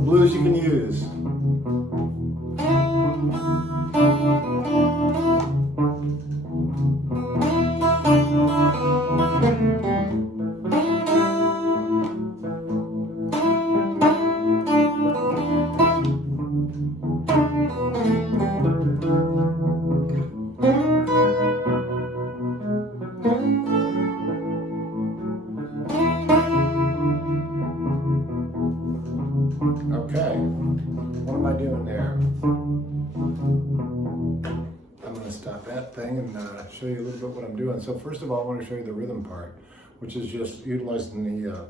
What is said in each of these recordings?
blues you can use. Okay, what am I doing there? I'm going to stop that thing and show you a little bit what I'm doing. So first of all, I want to show you the rhythm part, which is just utilizing the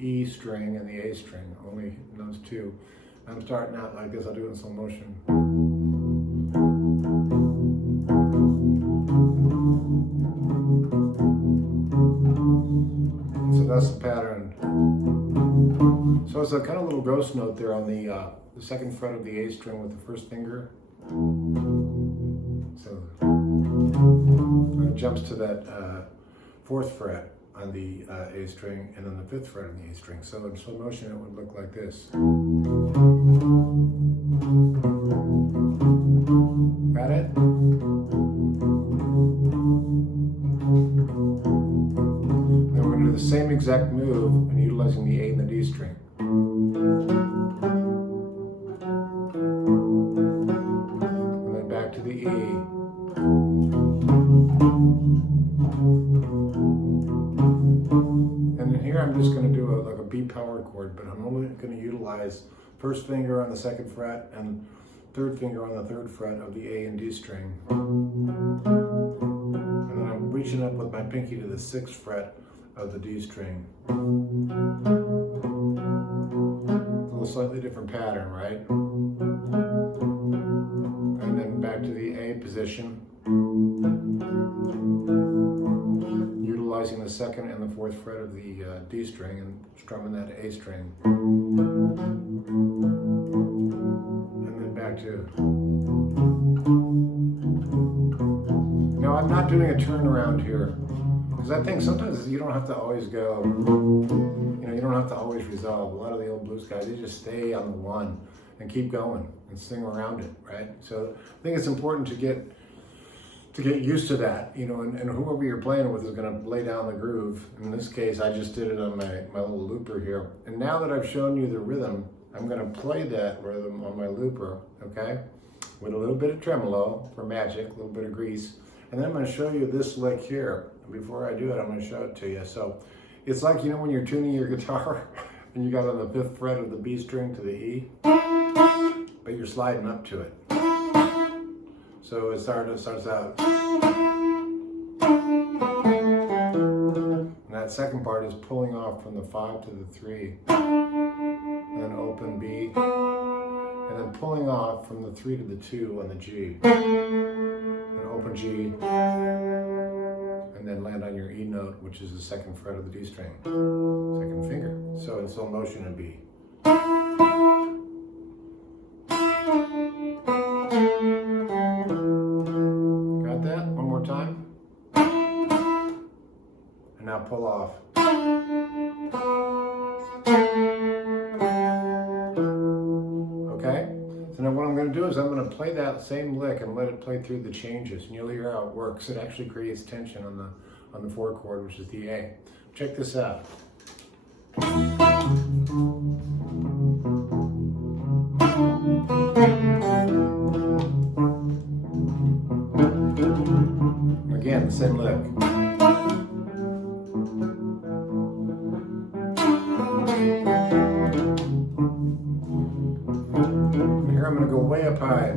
E string and the A string, only those two. I'm starting out like this. I'll do it in slow motion. So that's the pattern. So it's a kind of little ghost note there on the second fret of the A string with the first finger. So it jumps to that fourth fret on the A string and then the fifth fret on the A string. So in slow motion it would look like this. Got it? Then we're going to do the same exact move and utilizing the A and the D string. And then back to the E. And then here I'm just going to do like a B power chord, but I'm only going to utilize first finger on the second fret and third finger on the third fret of the A and D string. And then I'm reaching up with my pinky to the sixth fret of the D string. A little slightly different pattern, right? And then back to the A position, utilizing the second and the fourth fret of the D string and strumming that A string. And then back to. Now I'm not doing a turnaround here, because I think sometimes you don't have to always go, you don't have to always resolve. A lot of the old blues guys, they just stay on the one and keep going and sing around it, right? So I think it's important to get used to that, and whoever you're playing with is going to lay down the groove. In this case, I just did it on my little looper here. And now that I've shown you the rhythm, I'm going to play that rhythm on my looper, okay? With a little bit of tremolo for magic, a little bit of grease. And then I'm going to show you this lick here. And before I do it, I'm going to show it to you. So it's like, when you're tuning your guitar and you got on the fifth fret of the B string to the E, but you're sliding up to it. So it starts out. And that second part is pulling off from the 5 to the 3. And then open B. And then pulling off from the 3 to the 2 on the G. And open G. And then land on your E note, which is the second fret of the D string. Second finger. So in slow motion in B. Got that? One more time. And now pull off. Okay? So now what I'm going to do is I'm going to play that same lick and let it play through the changes, and you'll hear how it works. It actually creates tension on the 4 chord, which is the A. Check this out. Again, the same lick. And here I'm going to go way up high.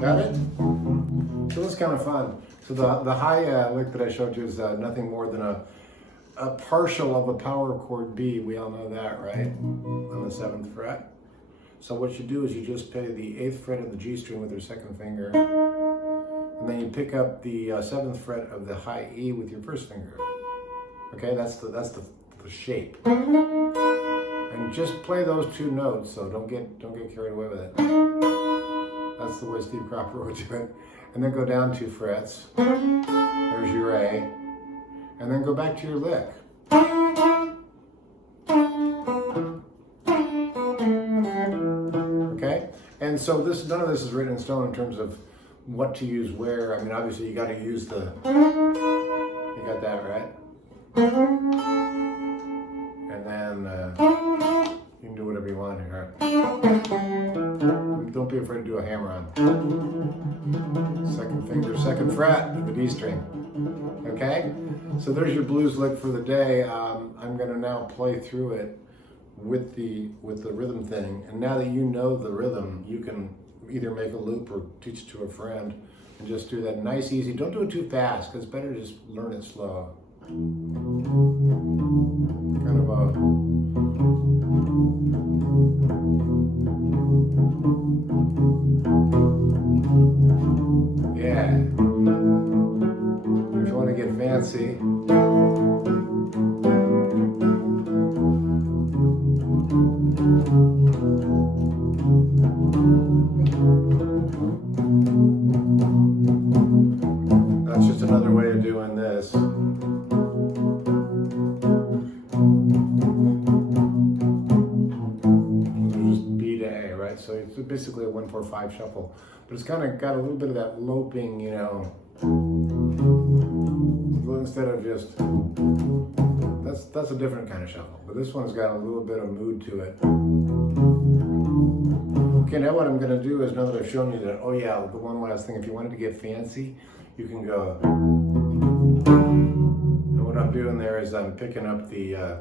Got it? So that's kind of fun. So the high lick that I showed you is nothing more than a partial of a power chord B. We all know that, right? On the 7th fret. So what you do is you just play the 8th fret of the G string with your second finger, and then you pick up the 7th fret of the high E with your first finger. Okay, that's the shape. And just play those 2 notes. So don't get carried away with it. That's the way Steve Cropper would do it. and then go down 2 frets. There's your A, and then go back to your lick. Okay? And so none of this is written in stone in terms of what to use where. I mean, obviously you got to use you got that right? And then you can do whatever you want here. Don't be afraid to do a hammer on. Second finger, second fret of the D string. Okay? So there's your blues lick for the day. I'm going to now play through it with the rhythm thing. And now that you know the rhythm, you can either make a loop or teach it to a friend and just do that nice, easy. Don't do it too fast, because it's better to just learn it slow. Kind of a yeah. If you want to get fancy. That's just another way of doing this. Just B to A, right? So it's basically a 1-4-5 shuffle, but it's kind of got a little bit of that loping, you know. Instead of just that's a different kind of shuffle, but this one's got a little bit of mood to it. Okay, now what I'm going to do is, now that I've shown you that, oh yeah, the one last thing, if you wanted to get fancy, you can go, and what I'm doing there is I'm picking up the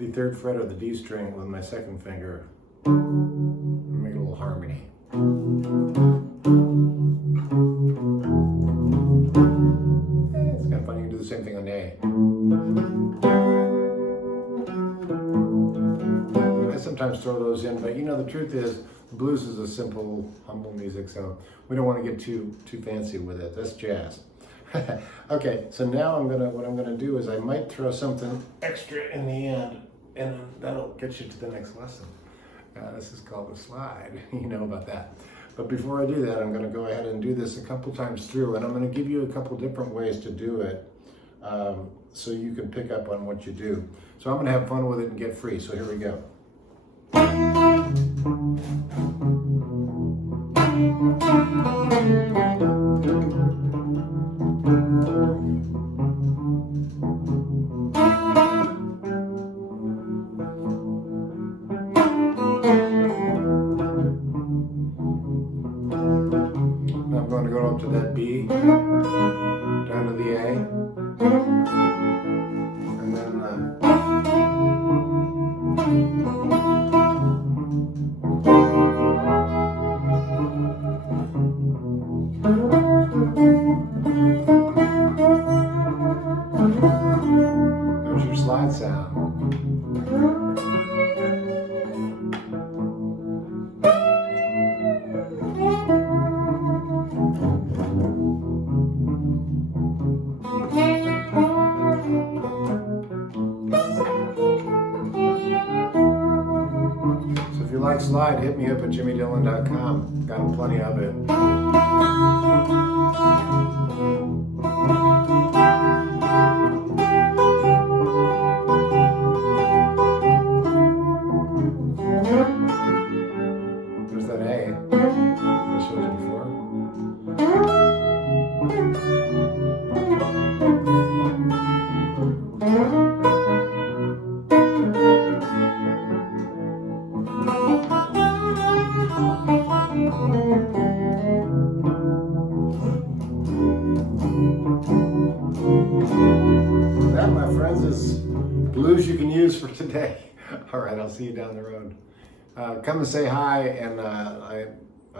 3rd fret of the D string with my 2nd finger, and make a little harmony. It's kind of fun, you can do the same thing on A. I sometimes throw those in, but you know, the truth is, blues is a simple, humble music, so we don't want to get too fancy with it. That's jazz. Okay, so now what I'm gonna do is I might throw something extra in the end, and that'll get you to the next lesson. This is called a slide. You know about that. But before I do that, I'm gonna go ahead and do this a couple times through, and I'm gonna give you a couple different ways to do it, so you can pick up on what you do. So I'm gonna have fun with it and get free, so here we go. Now I'm going to go up to that B, down to the A, and then there's your slide sound. So if you like slide, hit me up at jimmydillon.com. Got plenty of it. There's that A I showed you before. That, my friends, is blues you can use for today. All right, I'll see you down the road. Come and say hi, and I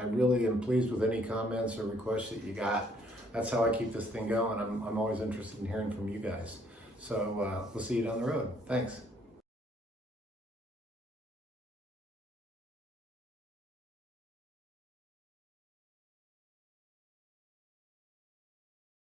really am pleased with any comments or requests that you got. That's how I keep this thing going. I'm always interested in hearing from you guys. So we'll see you down the road. Thanks.